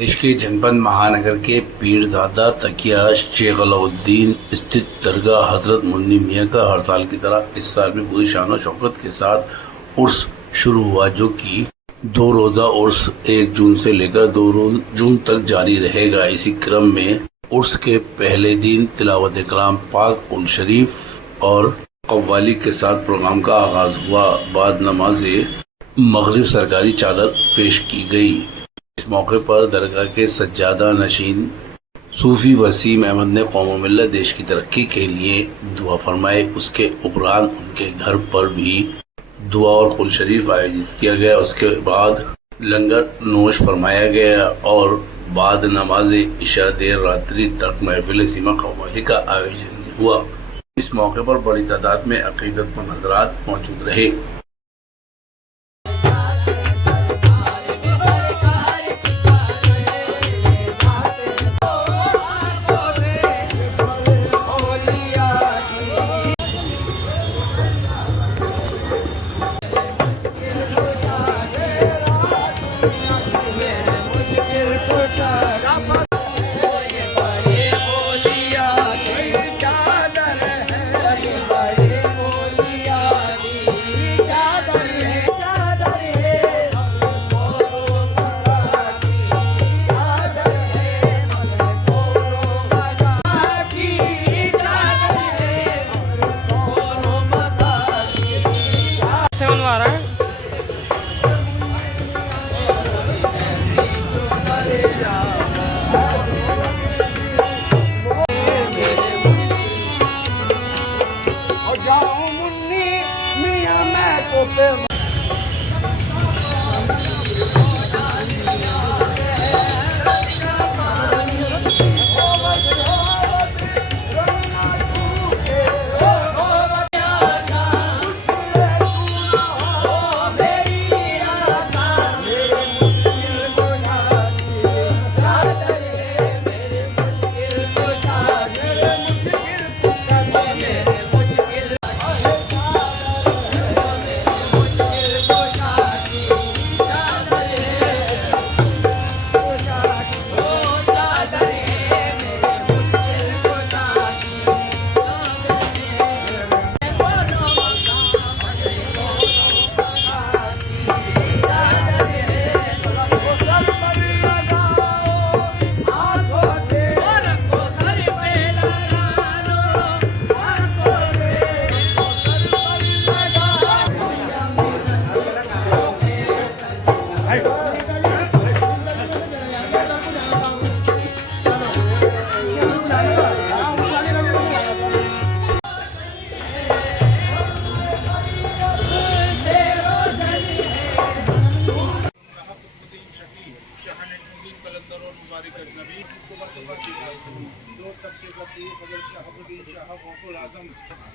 देश के जनपद महानगर के पीरजादा तकिया शेख अलाउद्दीन स्थित दरगाह हजरत मुन्नी मियाँ का हर साल की तरह इस साल भी पूरी शान और शौकत के साथ उर्स शुरू हुआ, जो कि 2 रोज़ा उर्स 1 जून से लेकर 2 जून तक जारी रहेगा। इसी क्रम में उर्स के पहले दिन तिलावत कलाम पाक उल शरीफ और कव्वाली के साथ प्रोग्राम का आगाज हुआ। बाद नमाज मगरिब सरकारी चादर पेश की गई। इस मौके पर दरगाह के सज्जादा नशीन सूफी वसीम अहमद ने कौम मिल्लत देश की तरक्की के लिए दुआ फरमाए। उसके उपरांत उनके घर पर भी दुआ और कुल शरीफ आयोजित किया गया। उसके बाद लंगर नोश फरमाया गया और बाद नमाज इशा देर रात्रि तक महफिल सीमा कव्वाली का आयोजन हुआ। इस मौके पर बड़ी तादाद में अकीदतमंद हज़रात मौजूद रहे।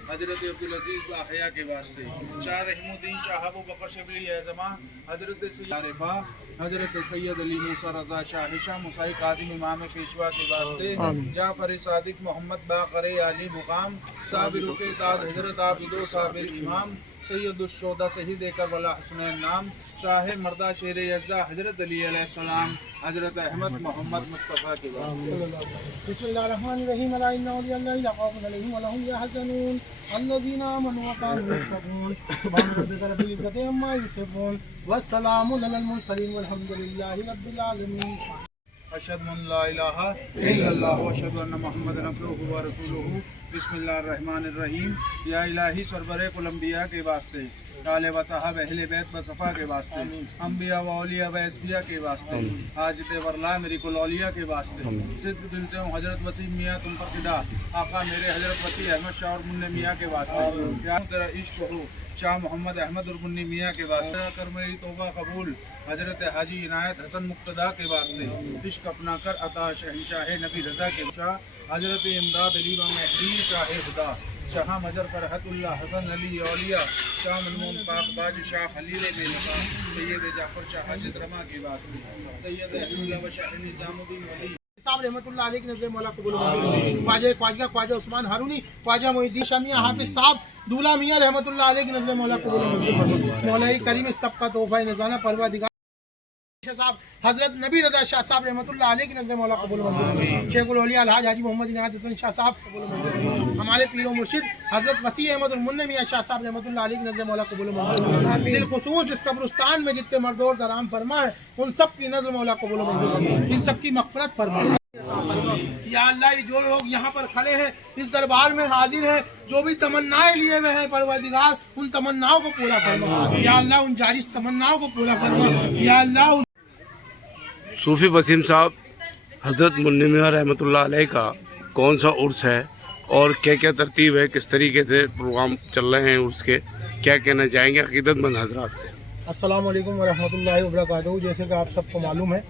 हजरत अब्दुल अजीज बाहया के वास्ते, शाह रहमुद्दीन शाह अबू बकर शबली एज़मा, हजरत सैयद हजरत सैयद अली मूसा रजा शाह हिशाम मुसाई काजिम इमाम पेशवा के वास्ते, जाफर सादिक मोहम्मद बाकर अली मुकाम साबिर के ताज हजरत आबिदो साबिर इमाम सैयदुश्शोदा शहीद करबला हुसैन नाम शाह मर्दा शेर यज़दा हजरत अली अलैहिस्सलाम हजरत अहमद मोहम्मद मुस्तफ़ा के वास्ते। बिस्मिल्लाहिर्रहमानिर्रहीम अला इन्ना औलिया अल्लाह ला खौफुन अलैहिम व ला हुम यहज़नून अल्लज़ीना आमनू व कानू यत्तक़ून सुब्हान रब्बिका रब्बिल इज़्ज़ति अम्मा यसिफून व सलामुन अलल मुरसलीन वल्हम्दुलिल्लाहि रब्बिल आलमीन। अशहदु अन ला इलाहा इल्लल्लाह व अशहदु अन्ना मुहम्मदन अब्दुहु व रसूलुहु। बिस्मिल्लाहिर्रहमानिर्रहीम। या इलाही सरवरे कुल अंबिया के वास्ते, आले व साहब अहले बैत व सफ़ा के वास्ते, अंबिया व औलिया व अस्बिया के वास्ते, हाजत वरला मेरी कुल औलिया के वास्ते, सिद्ध दिल से हूँ हजरत वसीम मियाँ तुम पर फिदा, आका मेरे हजरत वसी अहमद शाह और मुन्ने मियाँ के वास्ते, क्या तेरा इश्क हो शाह मोहम्मद अहमद और मुन्नी मियाँ के वास्ते, कर मेरी तौबा कबूल हजरत हाजी इनायत हसन मुक्तदा के वास्ते, इश्क अपना कर अता शहंशाह नबी रजा के शाह हजरत इमदाद अली व महदी शाह खुदा, शाह मजर फरहतुल्लाह हसन अली औलिया, शाह मनमून पाक बाज शाह खलील बेनका, सैयद जाफर शाह हाजिद रमा के वास्ते, सैयद अहमुल्लाह व शाह निजामुद्दीन वली साहब रहमतुल्लाह अलैह की नज़र मौला कबूल फरमाए। ख्वाजा उस्मान हारूनी, ख्वाजा मोहिद्दीन शाह मियां हाफिज साहब, दूल्हा मियां रहमतुल्लाह अलैह की नज़र मौला कबूल फरमाए। मौला करीम सबका तोहफा नज़ाना परवरदिगार साहब हजरत नबी रजा शाह साहब रहमतुल्लाह अलैह की नज़र मौला कबूल मंजूर। शेखुल औलिया अलहाज हाजी मोहम्मद इनायत हसन शाह साहब कबूल मंजूर। हमारे पीर मुर्शिद हजरत वसी अहमद मुन्ने मियां शाह साहब रहमतुल्लाह अलैह की नज़र मौला कबूल मंजूर। दिल खुसूस इस कब्रिस्तान में जितने मर्दोर दराम फरमाए उन सब की नज़र मौला कबूल मंजूर। इन सब की मग़फ़िरत फरमाए। या अल्लाह, जो लोग यहाँ पर खड़े हैं इस दरबार में हाजिर हैं, जो भी तमन्नाएं लिए हुए हैं परवरदिगार उन तमन्नाओं को पूरा फरमा। या अल्लाह उन जारिस तमन्नाओं को पूरा फरमा। या अल्लाह सूफ़ी वसीम साहब, हज़रत मुन्नी मियां रहमतुल्लाह अलैह का कौन सा उर्स है और क्या क्या तरतीब है, किस तरीके से प्रोग्राम चल रहे हैं उर्स के, क्या कहना चाहेंगे अक़ीदतमंद हज़रात से? अस्सलाम वालेकुम वरहमतुल्लाहि वबरकातुहू। जैसे कि आप सबको मालूम है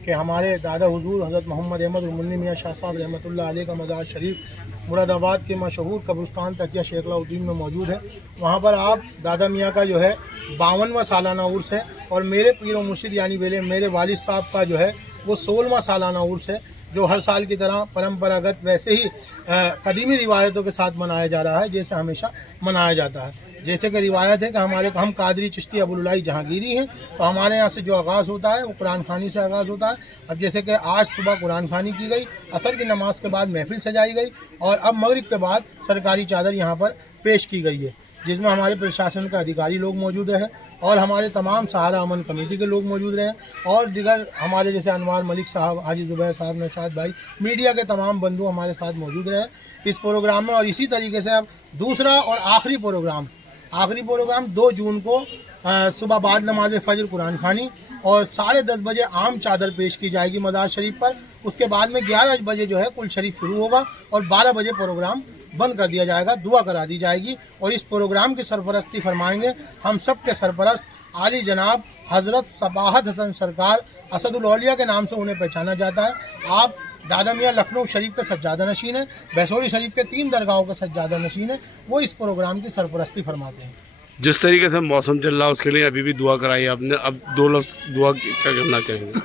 कि हमारे दादा हुजूर हज़रत मोहम्मद अहमद मुन्नी मियां शाह साहब रहमतुल्लाह अलैह का मज़ार शरीफ मुरादाबाद के मशहूर कब्रिस्तान तकिया शेख अलाउद्दीन में मौजूद है। वहाँ पर आप दादा मियाँ का जो है 52वां सालाना उर्स है और मेरे पीर व मुर्शिद यानी मेरे वालिद साहब का जो है वो 16वां सालाना उर्स है, जो हर साल की तरह परंपरागत वैसे ही कदीमी रिवायतों के साथ मनाया जा रहा है जैसे हमेशा मनाया जाता है। जैसे कि रिवायत है कि हम कादरी चिश्ती अबुलुलाई जहांगीरी हैं, तो हमारे यहाँ से जो आगाज़ होता है वो कुरान खानी से आगाज़ होता है। अब जैसे कि आज सुबह कुरान खानी की गई, असर की नमाज के बाद महफिल सजाई गई और अब मगरिब के बाद सरकारी चादर यहाँ पर पेश की गई है, जिसमें हमारे प्रशासन का अधिकारी लोग मौजूद रहे और हमारे तमाम सहारा अमन कमेटी के लोग मौजूद रहे और दिगर हमारे जैसे अनवार मलिक साहब, हाजी जुबैर साहब, नौशाद भाई, मीडिया के तमाम बंधु हमारे साथ मौजूद रहे इस प्रोग्राम में। और इसी तरीके से अब दूसरा और आखिरी प्रोग्राम 2 जून को सुबह बाद नमाज फजर कुरान खानी और 10:30 बजे आम चादर पेश की जाएगी मज़ार शरीफ पर। उसके बाद में 11 बजे जो है कुल शरीफ शुरू होगा और 12 बजे प्रोग्राम बंद कर दिया जाएगा, दुआ करा दी जाएगी। और इस प्रोग्राम की सरपरस्ती फरमाएंगे हम सब के सरपरस्त आली जनाब हज़रत सबाहत हसन सरकार असदुल औलिया के नाम से उन्हें पहचाना जाता है। आप दादा मियाँ लखनऊ शरीफ के सज्जादा नशीन है, बैसोरी शरीफ के 3 दरगाहों के सज्जादा नशीन है, वो इस प्रोग्राम की सरपरस्ती फरमाते हैं। जिस तरीके से मौसम चल रहा है उसके लिए अभी भी दुआ कराई आपने, अब 2 लफ्ज़ दुआ क्या करना चाहेंगे?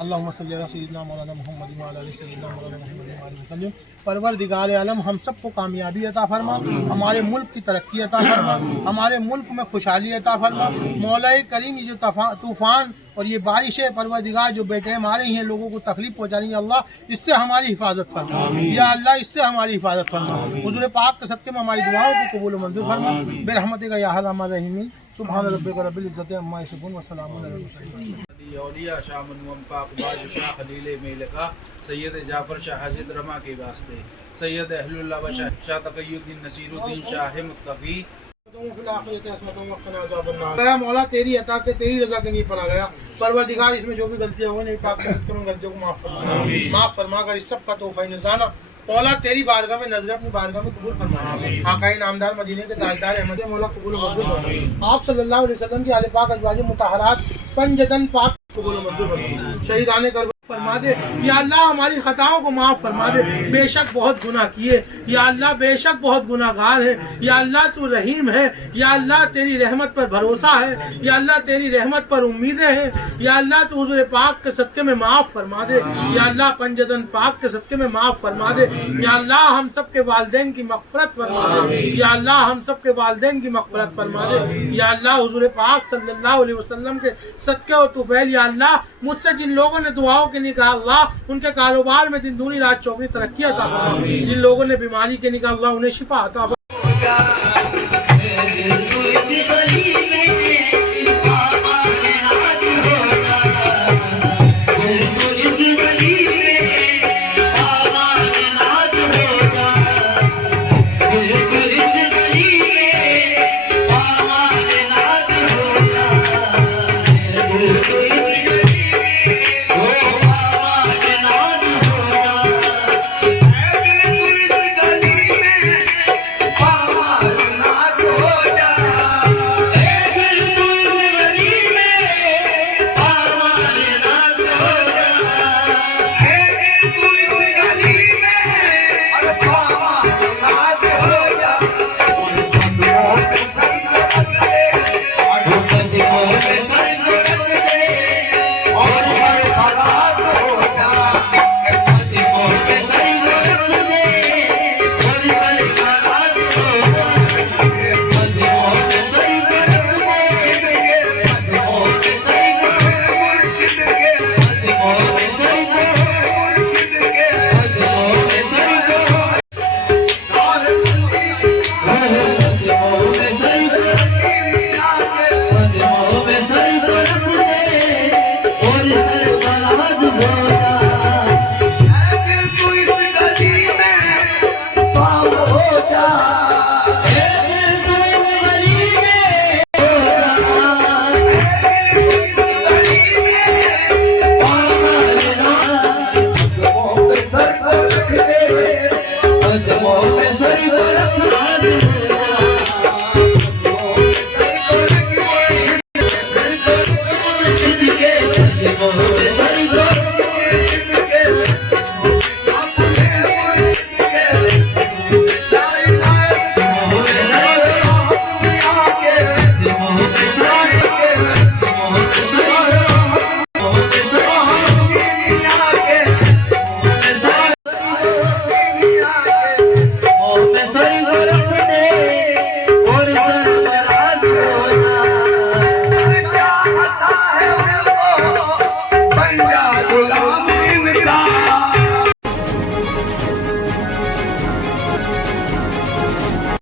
अल्लाहुम्मा सल्ली अला सय्यिदिना मौलाना मुहम्मद व अला सय्यिदिना मौलाना मुहम्मद व अलैहि वसल्लम। परवरदिगार आलम हम सबको कामयाबी अता फरमा, हमारे मुल्क की तरक्की अता फरमा, हमारे मुल्क में खुशहाली अता फरमा। मौला करीम ये जो तूफ़ान और ये बारिशें परवरदिगार जो बेटहम आ रही हैं, लोगों को तकलीफ पहुँचा रही हैं, अल्लाह इससे हमारी हिफाजत फरमा। या अल्लाह इससे हमारी हिफाजत फरमा। हुज़ूर पाक के सदक़े में हमारी दुआओं को कबूल मंजूर फरमा। बिरहमतिका या अरहमर राहिमीन। सुब्हान रब्बिका रब्बिल इज़्ज़ति अम्मा यसिफून व सलामुन अलल मुरसलीन। औलिया शाह मनवम पाक बाज शाह खलील मेलका सैयद जाफर शाह हाजिद रमा के वास्ते सैयद अहलुल्लाह व शाह तक़ियुद्दीन नसीरुद्दीन शाह मुत्तक़ी। गया मौला तेरी अता के तेरी रजा के लिए पढ़ा गया। परवरदिगार इसमें जो भी गलतियाँ हुई पाक गलतियों को माफ़ फरमा कर इस सब का तोहफ़ा नज़ाना मौला तेरी बारगाह में नजर अपनी बारगाह में कबूल फरमाए। आकाए नामदार मदीने के ताजदार अहमद मौला कबूल मंजूर फरमाए। आप सल्लल्लाहु अलैहि वसल्लम की आले पाक अज़वाज मुतहहरात पंजतन पाक कबूल मंजूर फरमाए। शहीदाने कर फरमा दे। या अल्लाह हमारी खताओं को माफ़ फरमा दे। बेशक बहुत गुनाह किए, या अल्लाह बेशक बहुत गुनाहगार है। या अल्लाह तू रहीम है, या अल्लाह तेरी रहमत पर भरोसा है, या अल्लाह तेरी रहमत पर उम्मीदें हैं। या अल्लाह तू हुज़ूर पाक के सदक़े में माफ़ फरमा दे। या अल्लाह पंजतन पाक के सदक़े में माफ़ फरमा दे। या अल्लाह हम सब के वालिदैन की मग़फ़िरत फरमा दे। या अल्लाह हम सब के वालिदैन की मग़फ़िरत फरमा दे। या अल्लाह हुज़ूर पाक सल्लल्लाहु अलैहि वसल्लम के सदक़े और तुफ़ैल या अल्लाह मुझसे जिन लोगों ने दुआओं के निकाह अल्लाह उनके कारोबार में दिन दूनी रात चौगनी तरक्की अता फरमा। जिन लोगों ने बीमारी के निकाह अल्लाह उन्हें शिफा अता फरमा।